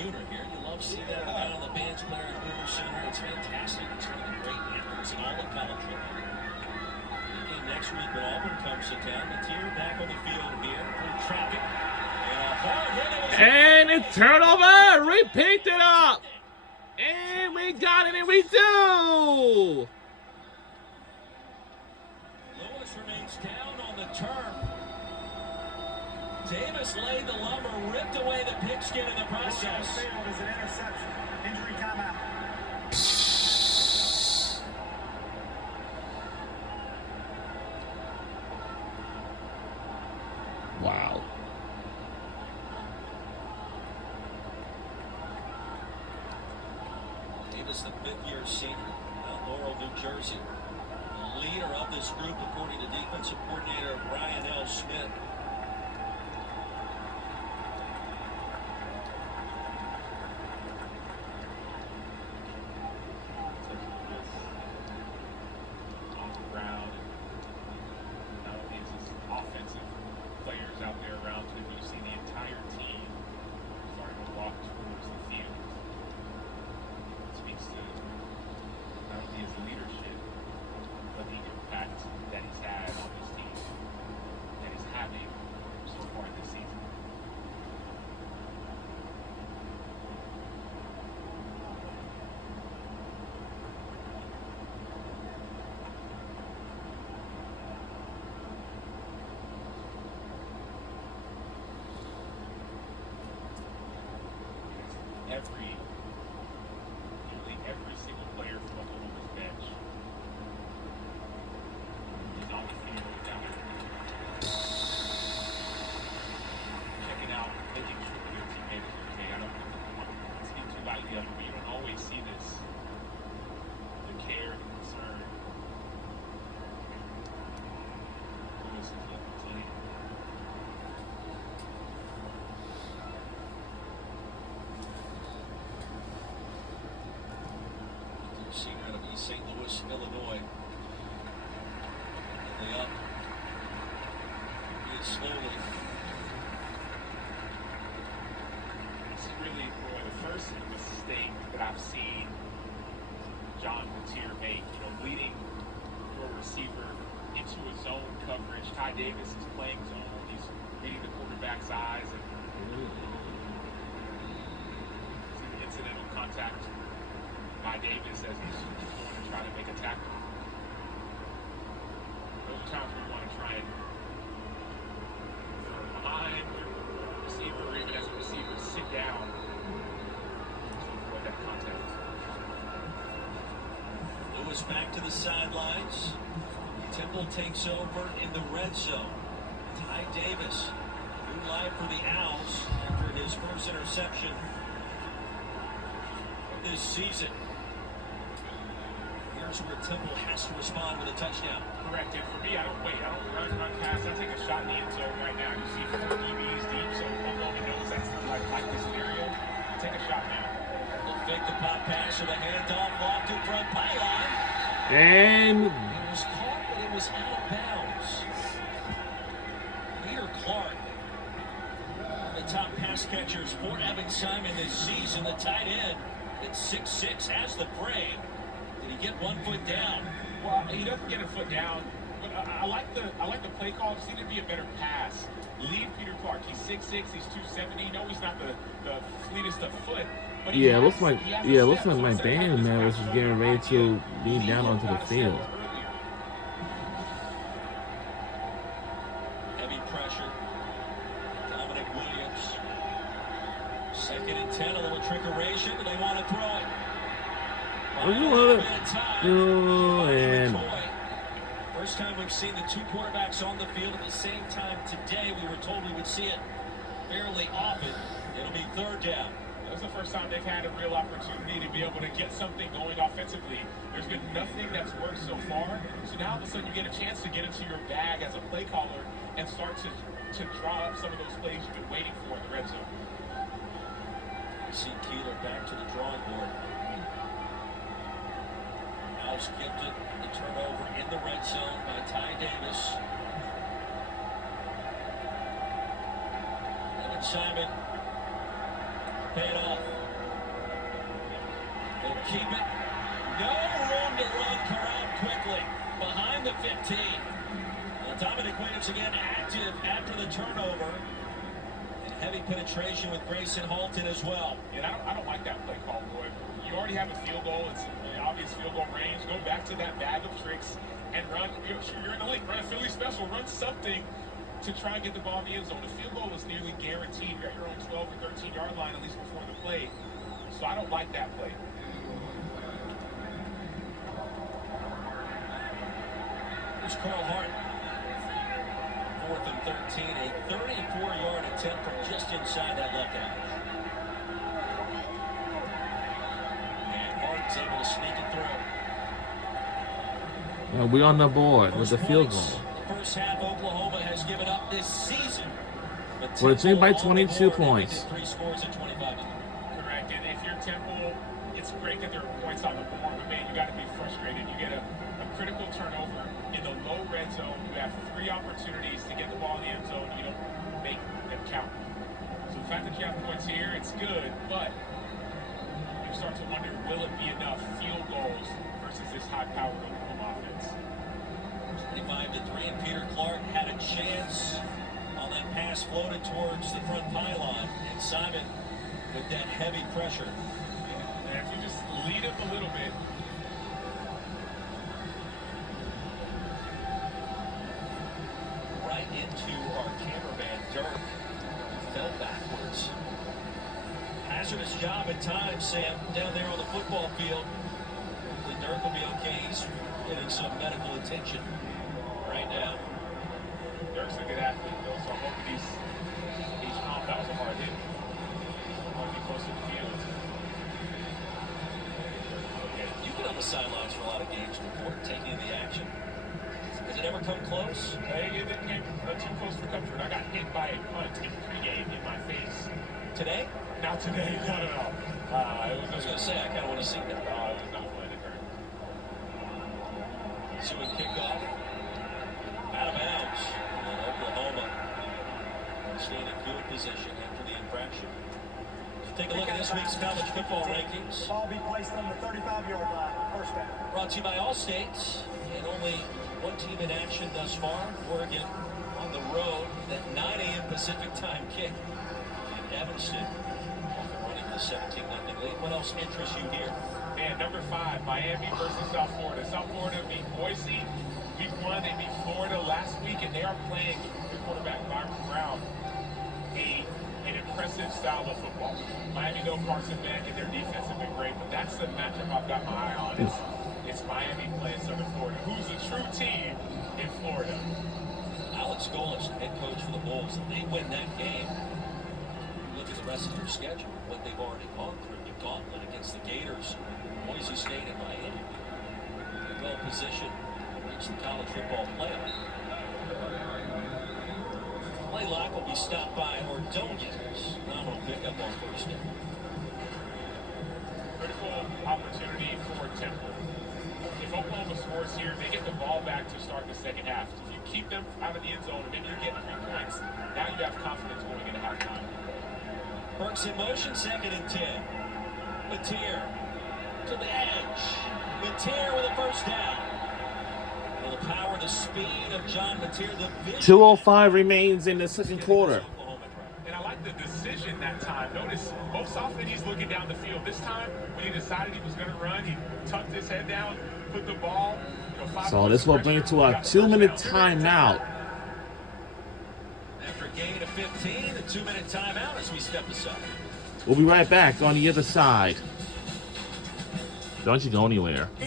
Schooner here. You love seeing that out on the bench player at Boomer Center. It's fantastic. It's one of the great anthems in all of college football. Game next week when Auburn comes to town. Mateer back on the field here through traffic. And it's turnover. We picked it up. And we got it, and we do. Lewis remains down on the turf. Davis laid the lumber, ripped away the pigskin in the process. Field is an interception. Injury timeout. Wow. Davis, the fifth-year senior, Mount Laurel, New Jersey. The leader of this group, according to defensive coordinator Brian L. Smith. Nearly every single player from Oklahoma's bench is on the field down there. Checking out, making sure that their teammates are okay. I don't want to speak too lightly of it, but you don't always see this. The care, the concern. Lewis is left the team. Senior out of East St. Louis, Illinois. They up. He is slowly. This is really, Roy, the first mistake that I've seen John Mateer make, leading your receiver into a zone coverage. Ty Davis is playing zone. He's reading the quarterback's eyes and see the incidental contact by Davis as he's going to try to make a tackle. Those are times we want to try and behind the receiver, or even as a receiver, sit down to avoid that contact. Lewis back to the sidelines. Temple takes over in the red zone. Ty Davis, new life for the Owls after his first interception of this season. Here's where Temple has to respond with a touchdown. Correct. And for me, I don't wait. I don't run past. I take a shot in the end zone right now. You see 4 DBs deep, so Oklahoma knows that's the likely scenario. Take a shot now. They'll fake the pop pass or the handoff, locked in front pylon. And It was caught, but it was out of bounds. Peter Clark, the top pass catchers for Evan Simon this season. The tight end at 6'6" has the frame. Did he get 1 foot down? Well, he doesn't get a foot down, but I like the play call. Just need to be a better pass. Leave Peter Clark. He's 6'6", he's 270. No, he's not the fleetest of foot. But yeah, looks like my band man was just getting ready to be down onto the field. Heavy pressure. Dominic Williams. 2nd and 10, a little trickeration, but they want to throw it. And First time we've seen the two quarterbacks on the field at the same time today. We were told we would see it fairly often. It'll be 3rd down. That was the first time they've had a real opportunity to be able to get something going offensively. There's been nothing that's worked so far. So now all of a sudden you get a chance to get into your bag as a play caller and start to draw up some of those plays you've been waiting for in the red zone. See Keeler back to the drawing board. Owls gifted the turnover in the red zone by Ty Davis. Evan Simon Pay it off. They'll keep it. No room to run. Corral quickly behind the 15. Well, Dominic Williams again active after the turnover. And heavy penetration with Grayson Halton as well. And I don't like that play call, boy. You already have a field goal. It's an obvious field goal range. Go back to that bag of tricks and run. You're in the league. Run a Philly special. Run something to try and get the ball in the end zone. The field goal is nearly guaranteed. You're at your own 12 or 13-yard line, at least before the play. So I don't like that play. Here's Carl Hart. 4th and 13. A 34-yard attempt from just inside that left edge. And Hart's able to sneak it through. We on the board with the field goal. The first half Oklahoma has given up this season. We're a team by 22 points. 3 scores in 25 minutes. Correct. And if you're Temple, it's great that there are points on the board, but man, you got to be frustrated. You get a critical turnover in the low red zone. You have 3 opportunities to get the ball in the end zone. You don't make them count. So the fact that you have points here, it's good, but you start to wonder, will it be enough field goals versus this high-powered Oklahoma offense? 25-3, and Peter Clark had a chance on that pass floated towards the front pylon, and Simon with that heavy pressure. And if you just lead him a little bit, right into our cameraman, Dirk, who fell backwards. Hazardous job at times, Sam, down there on the football field. The Dirk will be okay. He's getting some medical attention right now. Dirk's a good athlete, though, so I'm hoping he's calm. That was a hard hit. I want to be close to the field. Okay. You've been on the sidelines for a lot of games before, taking the action. Has it ever come close? Hey, it came too close for comfort. I got hit by a punt in pregame in my face. Today? Not today, no. I was going to say, I kind of want to see that. It was not fun. It hurt. So we kick off. Out of bounds. And Oklahoma staying in field position after the infraction. So take a look at this week's college football rankings. Ball be placed on the 35-yard line. First down. Brought to you by Allstate. And only one team in action thus far. Oregon on the road. That 9 a.m. Pacific time kick in Evanston. Running the 17-0 lead. What else interests you here? Man, number 5, Miami versus South Florida. South Florida beat Boise. Week 1, they beat Florida last week, and they are playing the quarterback Byron Brown an impressive style of football. Miami, though, Carson Beck and their defense have been great, but that's the matchup I've got my eye on. It's Miami playing Southern Florida. Who's a true team in Florida? Alex Golis, the head coach for the Bulls, if they win that game, look at the rest of their schedule, what they've already gone through, the gauntlet against the Gators, Boise State, and Miami. They're well positioned to reach the college football playoff. Clay Locke will be stopped by Ordonez. Nominal pickup on first down. Critical opportunity for Temple. If Oklahoma scores here, they get the ball back to start the second half. If you keep them out of the end zone and maybe you get 3 points, now you have confidence going into halftime. Burks in motion, 2nd and 10. Mateer to the edge. Mateer with a first down. Well, the power, the speed of John Mateer, the vision. 2:05 remains in the second quarter. And I like the decision that time. Notice, most often he's looking down the field. This time, when he decided he was going to run, he tucked his head down, put the ball. So this will bring it to a 2-minute timeout. After a gain of 15, a 2-minute timeout as we step aside. We'll be right back on the other side. Don't you go anywhere.